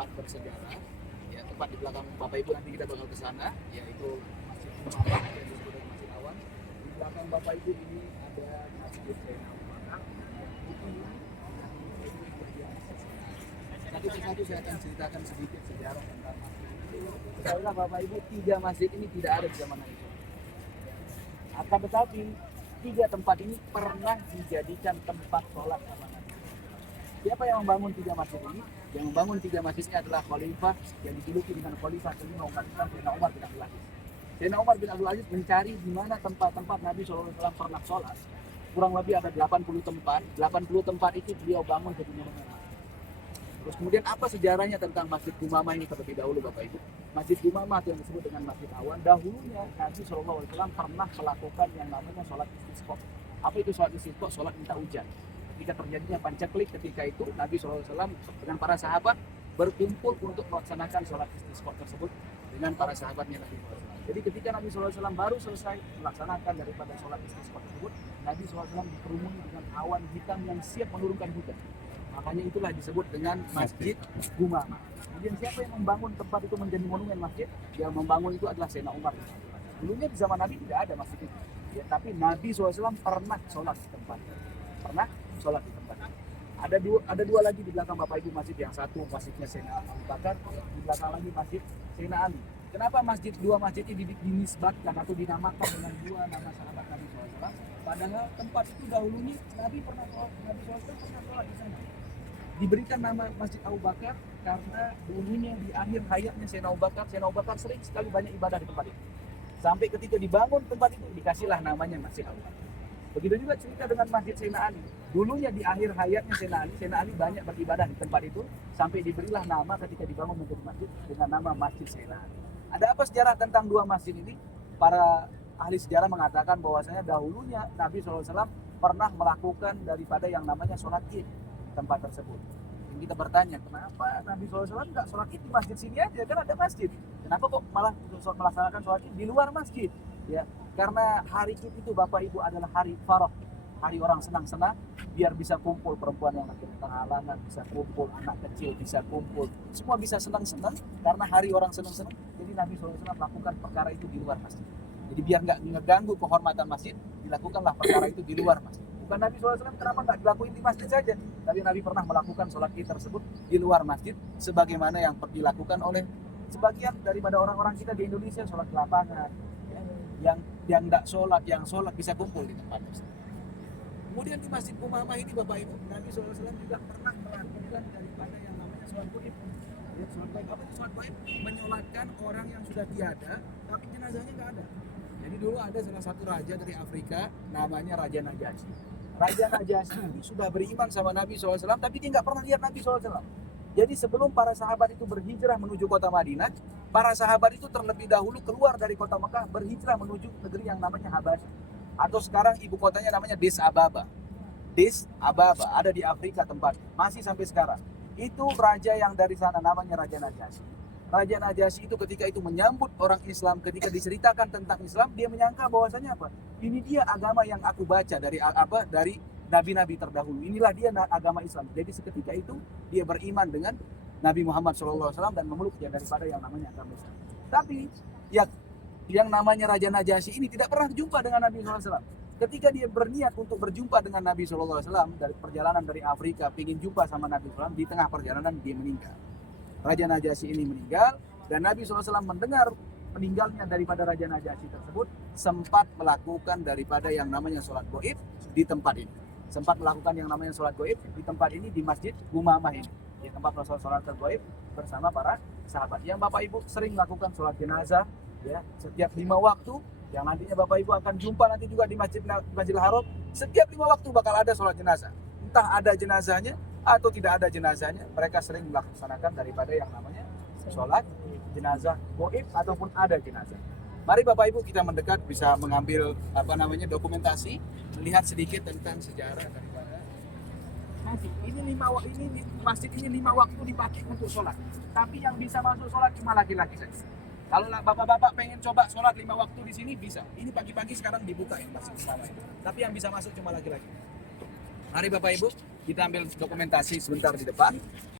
tempat bersejarah, ya tempat di belakang Bapak Ibu nanti kita bakal ke sana, yaitu Masjid Umar yang disebut dengan Masjid Awan. Di belakang Bapak Ibu ini ada Masjid Sayyidina Abu Bakar. Satu persatu saya akan ceritakan sedikit sejarah tentang masjid ini. Ketahuilah Bapak Ibu, 3 masjid ini tidak ada di zaman Nabi. Akan tetapi 3 tempat ini pernah dijadikan tempat sholat sama Nabi. Siapa yang membangun 3 masjid ini? Yang membangun 3 masjid ini adalah khalifah yang dijuluki dengan khalifah kelima umat Islam, Sayyidina Umar bin Abdul Aziz. Sayyidina Umar bin Abdul Aziz mencari di mana tempat-tempat Nabi SAW pernah sholat. Kurang lebih ada 80 tempat. 80 tempat itu beliau bangun ke dunia mana. Terus kemudian apa sejarahnya tentang Masjid Gumamah ini terlebih dahulu Bapak Ibu? Masjid Gumamah yang disebut dengan Masjid Awan, dahulunya Nabi SAW pernah melakukan yang namanya sholat istisqa. Apa itu sholat istisqa? Sholat minta hujan. Ketika terjadinya pancaklik, ketika itu Nabi SAW dengan para sahabat berkumpul untuk melaksanakan sholat istisqa tersebut dengan para sahabatnya Nabi SAW. Jadi ketika Nabi SAW baru selesai melaksanakan daripada sholat istisqa tersebut, Nabi SAW dikerumuni dengan awan hitam yang siap menurunkan hujan. Makanya itulah disebut dengan Masjid Gumamah. Kemudian siapa yang membangun tempat itu menjadi monumen masjid? Yang membangun itu adalah Sayyidina Umar. Dulunya di zaman Nabi tidak ada masjid itu. Ya, tapi Nabi SAW pernah sholat di tempat. Pernah sholat di tempat. Ada dua lagi di belakang Bapak Ibu masjid. Yang satu masjidnya Sayyidina Abu Bakar, di belakang lagi masjid Sayyidina Ali. Kenapa dua masjid ini dinisbatkan atau dinamakan dengan dua nama sahabat Nabi SAW? Padahal tempat itu dahulunya Nabi SAW pernah sholat di sana. Diberikan nama Masjid Abu Bakar karena dulunya di akhir hayatnya Sayyidina Abu Bakar sering sekali banyak ibadah di tempat itu. Sampai ketika dibangun tempat itu dikasihlah namanya Masjid Abu Bakar. Begitu juga cerita dengan Masjid Sayyidina Ali. Dulunya di akhir hayatnya Sayyidina Ali banyak beribadah di tempat itu sampai diberilah nama ketika dibangun menjadi masjid dengan nama Masjid Sayyidina Ali. Ada apa sejarah tentang dua masjid ini? Para ahli sejarah mengatakan bahwasanya dahulunya Nabi SAW pernah melakukan daripada yang namanya sholat id tempat tersebut. Yang kita bertanya, kenapa Nabi SAW nggak sholat id di masjid sini aja? Kan ada masjid. Kenapa kok malah melaksanakan sholat id di luar masjid? Ya, karena hari id itu Bapak Ibu adalah hari farah, hari orang senang-senang, biar bisa kumpul perempuan yang lagi berhalangan, bisa kumpul anak kecil, bisa kumpul, semua bisa senang-senang karena hari orang senang-senang. Jadi Nabi SAW melakukan perkara itu di luar masjid. Jadi biar nggak ngeganggu kehormatan masjid, dilakukanlah perkara itu di luar masjid. Bukan Nabi SAW kenapa nggak dilakuin di masjid saja, tapi Nabi pernah melakukan sholat id tersebut di luar masjid, sebagaimana yang dilakukan oleh sebagian daripada orang-orang kita di Indonesia, sholat di lapangan, ya. yang tidak sholat, yang sholat bisa kumpul di tempat tersebut. Kemudian di Masjid Gumamah ini Bapak Ibu, Nabi SAW juga pernah melakukan daripada yang namanya sholat gaib. Ya, sholat gaib apa itu sholat gaib? Menyolatkan orang yang sudah tiada, tapi jenazahnya nggak ada. Jadi dulu ada salah satu raja dari Afrika, namanya Raja Najasyi. Raja Najasyi ini sudah beriman sama Nabi SAW, tapi dia nggak pernah lihat Nabi SAW. Jadi sebelum para sahabat itu berhijrah menuju kota Madinah, para sahabat itu terlebih dahulu keluar dari kota Mekah, berhijrah menuju negeri yang namanya Habasy. Atau sekarang ibu kotanya namanya Addis Ababa. Addis Ababa, ada di Afrika tempat, masih sampai sekarang. Itu raja yang dari sana namanya Raja Najasyi. Raja Najasyi itu ketika itu menyambut orang Islam, ketika diceritakan tentang Islam, dia menyangka bahwasanya apa? Ini dia agama yang aku baca dari nabi-nabi terdahulu. Inilah dia agama Islam. Jadi seketika itu dia beriman dengan Nabi Muhammad SAW dan memeluk dia daripada yang namanya agama Islam. Tapi yang namanya Raja Najasyi ini tidak pernah jumpa dengan Nabi SAW. Ketika dia berniat untuk berjumpa dengan Nabi SAW dari perjalanan dari Afrika, ingin jumpa sama Nabi SAW, di tengah perjalanan dia meninggal. Raja Najasyi ini meninggal dan Nabi SAW mendengar meninggalnya daripada Raja Najasyi tersebut, sempat melakukan daripada yang namanya sholat gaib di tempat ini. Sempat melakukan yang namanya sholat gaib di tempat ini, di Masjid Gumamah ini, di tempat sholat gaib bersama para sahabat. Yang Bapak Ibu sering melakukan sholat jenazah, ya, setiap 5 waktu. Yang nantinya Bapak Ibu akan jumpa nanti juga di Masjidil Haram, setiap 5 waktu bakal ada sholat jenazah. Entah ada jenazahnya atau tidak ada jenazahnya, mereka sering melaksanakan daripada yang namanya sholat jenazah gaib ataupun ada jenazah. Mari Bapak Ibu kita mendekat, bisa mengambil dokumentasi, melihat sedikit tentang sejarah daripada masjid. Ini masjid ini 5 waktu dipakai untuk sholat. Tapi yang bisa masuk sholat cuma laki-laki saja. Kalau bapak-bapak pengen coba sholat 5 waktu di sini bisa. Ini pagi-pagi sekarang dibuka ya masjid utama itu. Tapi yang bisa masuk cuma laki-laki. Mari Bapak Ibu kita ambil dokumentasi sebentar di depan.